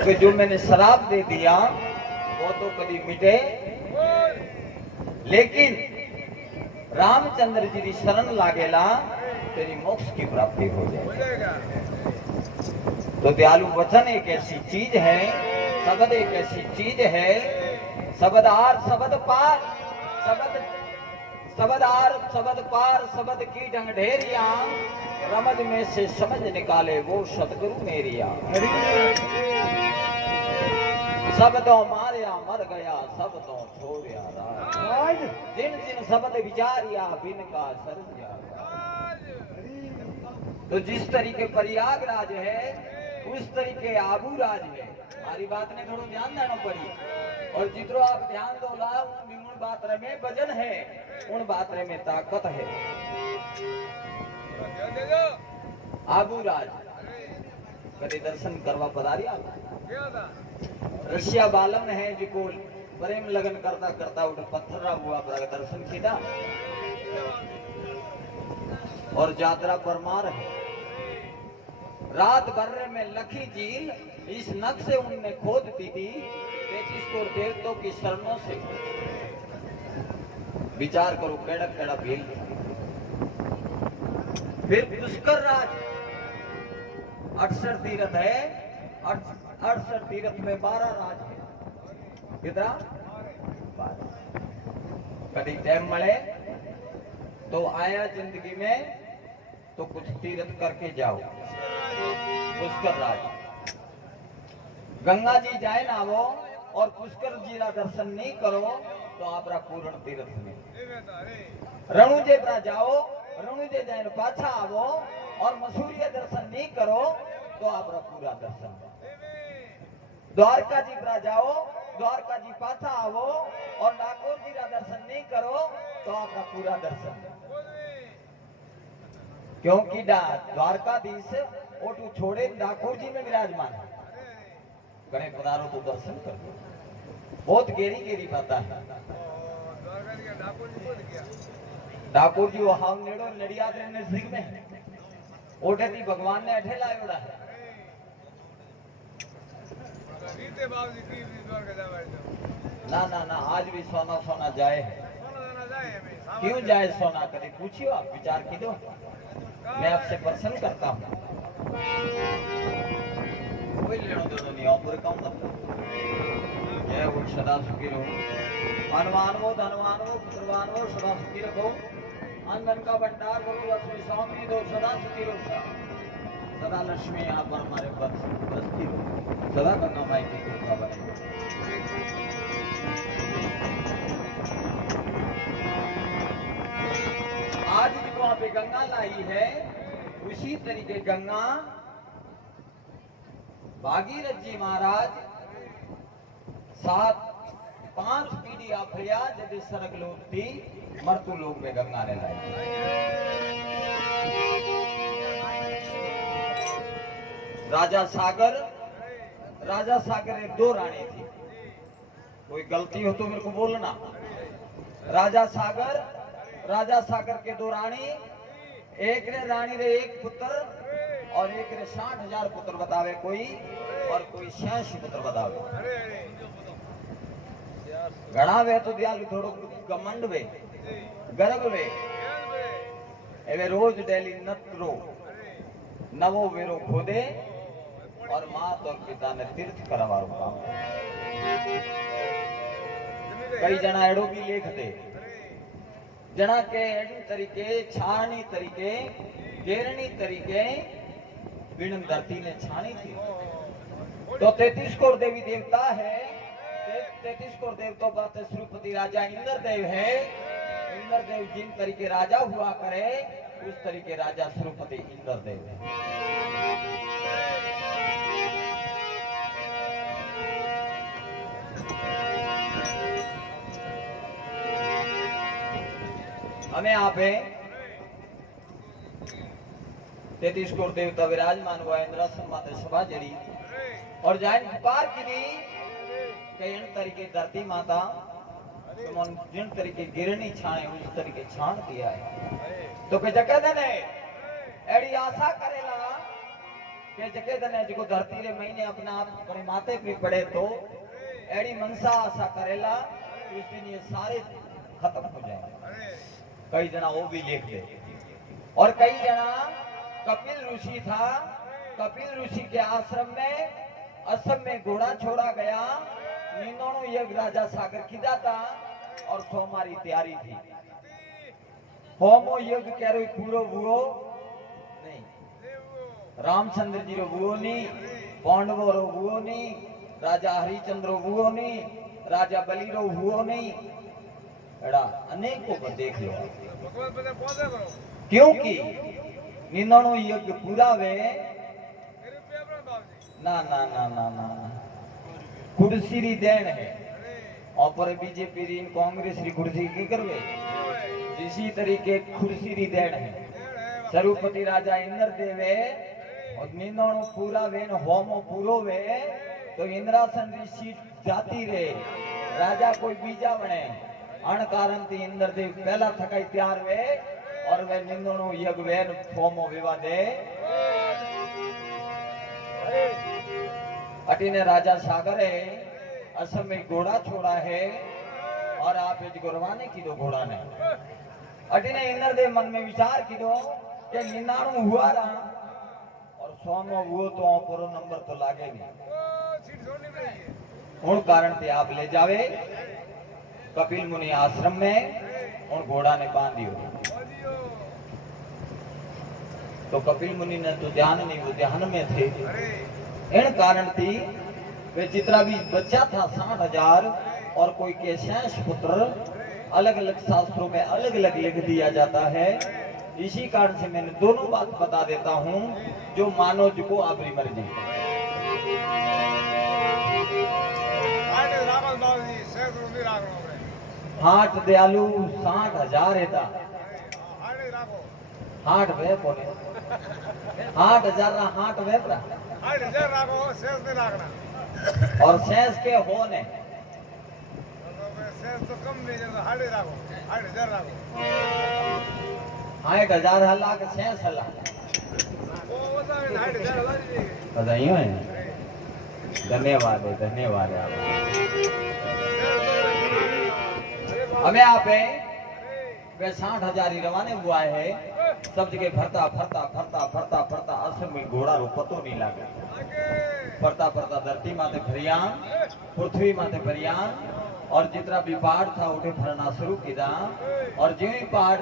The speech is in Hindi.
कि जो मैंने शराब दे दिया वो तो कभी मिटे, लेकिन रामचंद्र जी की शरण लागेला तेरी मोक्ष की प्राप्ति हो जाएगी। तो दयालु वचन एक ऐसी चीज है, शब्द एक ऐसी चीज है, शब्द आर शब्द पार, शब्द आर शब्द पार, शब्द की ढंढेरिया, रमज में से समझ निकाले वो सतगुरु मेरिया। शब्दों मारिया मर गया, शब्दों छोड़िया राज, जिन जिन शब्द विचारिया बिन का सर्जिया। तो जिस तरीके प्रयागराज है उस तरीके आबू राज है। हमारी बात ने थोड़ा ध्यान देना पड़ी, और जितरो आप ध्यान दो ला उन बात में वजन है, उन बात में ताकत है। आबू राज कदे दर्शन करवा पधारिया। रशिया बालम है जिको प्रेम लगन करता करता उठ पत्थर हुआ पर दर्शन किया, और यात्रा परमार है। रात भर में लखी झील इस नख से उनने खोद दी थी, 33 करोड़ देवताओं की शरणों से। विचार करो केड़ा केड़ा भील। फिर पुष्कर राज 68 तीर्थ है, 68 तीर्थ में 12 राज है। कितना? 12। कभी टाइम मिले तो आया जिंदगी में तो कुछ तीर्थ करके जाओ। पुष्कर राज गंगा जी जाए ना वो और पुष्कर जी का दर्शन नहीं करो तो आप पूर्ण तीर्थ में। रणुजे पर जाओ, रणुजे जाए पाछा आवो और मसूरिया दर्शन नहीं करो तो आप पूरा दर्शन। द्वारका जी पर जाओ, द्वारका जी पाछा आवो और डाकोर जी का दर्शन नहीं करो तो आपका पूरा दर्शन। क्योंकि द्वारकाधीश ओटू छोड़े डाकोर जी में विराजमान है। गणे पधारो तो दर्शन कर लो। बहुत गहरी गहरी बात है। डाकोर जी वहां नेड़ो नडियाद नजदीक में है। ओठे थी भगवान ने अठे लायोड़ा है। ना ना ना आज भी सोना सोना जाए है। क्यों जाए सोना? कभी पूछियो आप, विचार की दो। मैं आपसे प्रश्न करता हूँ। कोई लेनो देनो नहीं, और कौन मतलब जय वो सदा सुखी रहो, धनवान वो पुत्रवान वो सदा सुखी रखो, अन्न का भंडार करो, लक्ष्मी स्वामी दो सदा सुखी रहो, सदा लक्ष्मी यहाँ पर हमारे बसती रहो, सदा गंगा माई की कृपा बने। आज जो वहां पे गंगा लाई है उसी तरीके गंगा भागीरथ जी महाराज 5 पीढ़ी आफरिया जब सरक लोग थी मृत्यु लोग में गंगा ने लाई। राजा सागर एक 2 रानी थी। कोई गलती हो तो मेरे को बोलना। राजा सागर के 2 रानी, एक ने रानी रे 1 पुत्र और एक ने 60,000 पुत्र बतावे कोई, और कोई 86 पुत्र बतावे। घना वे तो दयालु थोड़ो घमंड वे, गर्व वे, एवे रोज डेली नत्रो नवो वेरो खोदे और मात और पिता ने तीर्थ करवारो काम। कई जना एड़ो भी लेख दे, जना के एडी तरीके छानी तरीके गेरनी तरीके बिन धरती ने छानी थी। तो 33 करोड़ देवी देवता है, 33 करोड़ देवताओं का श्रीपति राजा इंद्रदेव है। इंद्रदेव जिन तरीके राजा हुआ करे उस तरीके राजा श्रीपति इंद्रदेव है। हमें यहाँ पे 33 करोड़ देवता विराजमान हुआ इंद्रासन माते सभा जड़ी और जाइन पुकार की दी कई तरीके धरती माता जिन तरीके गिरनी छाने उस तरीके छान दिया है। तो कह जगह देने एड़ी आशा करेला के जके तने जो धरती रे महीने अपना आप अपने माथे पे पड़े तो एड़ी मनसा आशा करेला उस दिन ये सारे खत्म हो जाएंगे। कई जना वो भी लिख दे। और कई जना कपिल ऋषि था, कपिल ऋषि के आश्रम में असम में घोड़ा छोड़ा गया, निंदोणु यज्ञ राजा सागर खिदा था और सोमारी तैयारी थी। होमो यज्ञ कह रही पूरो हुओ नहीं, रामचंद्र जी रो हुओ नहीं, पांडवों रो हुओ नहीं, राजा हरिचंद्र रो हुओ नहीं, राजा बलि रो हुओ नहीं। एड़ा अनेकों को देख लो, क्योंकि निंदोणु यज्ञ पूरा वे ना ना ना ना ना कुर्सी री देन है। और पर बीजेपी री कांग्रेस री कुर्सी की करवे इसी तरीके कुर्सी री देन है। सरुपति राजा इंद्र देवे और निंदोणु पूरा वे न होमो पूरो वे तो इंद्रासन री सीट जाती रे, राजा कोई बीजा बने। अण कारण थी इंद्र देव पहला थकाई तैयार वे और वे निंदोणु यज्ञ वे होमो विवाह दे। अटीने राजा सागर है असम में घोड़ा छोड़ा है और आप इस गुरवाने की दो घोड़ा ने। अटीने इंद्र देव मन में विचार की दो कि निंदाणु हुआ रहा और सोमो हुओ तो पूरा नंबर तो लागे नहीं। उन कारण से आप ले जावे कपिल मुनि आश्रम में और घोड़ा ने बांध दियो। तो कपिल मुनि ने तो ध्यान नहीं, वो ध्यान में थे। इन कारण थी वे जितना भी बच्चा था 60,000 और कोई के शेष पुत्र अलग अलग शास्त्रों में अलग अलग लिख दिया जाता है। इसी कारण से मैंने दोनों बात बता देता हूँ जो मानो जो आपकी मर्जी। हाट दयालु 60,000 है हाट वे कोने 8,000 रा हाट वे पर 8,000 राखो शेष नहीं रखना और शेष के हो ने शेष तो कम नहीं जाता 8,000 राखो 8,000 राखो 8,000 हल्ला के शेष हल्ला वो बता 8,000 हल्ला जी बधाइयों है। धन्यवाद है, धन्यवाद है आप। हमें आप वे 60,000 ही रवाने हुआ है। सब जगह फरता फरता फरता फरता फरता असम में घोड़ा रो पतो नहीं लागे। फरता फरता धरती माते फरियान, पृथ्वी माते फरियान और जितना भी पहाड़ था उठे फरना शुरू किया और जो ही पहाड़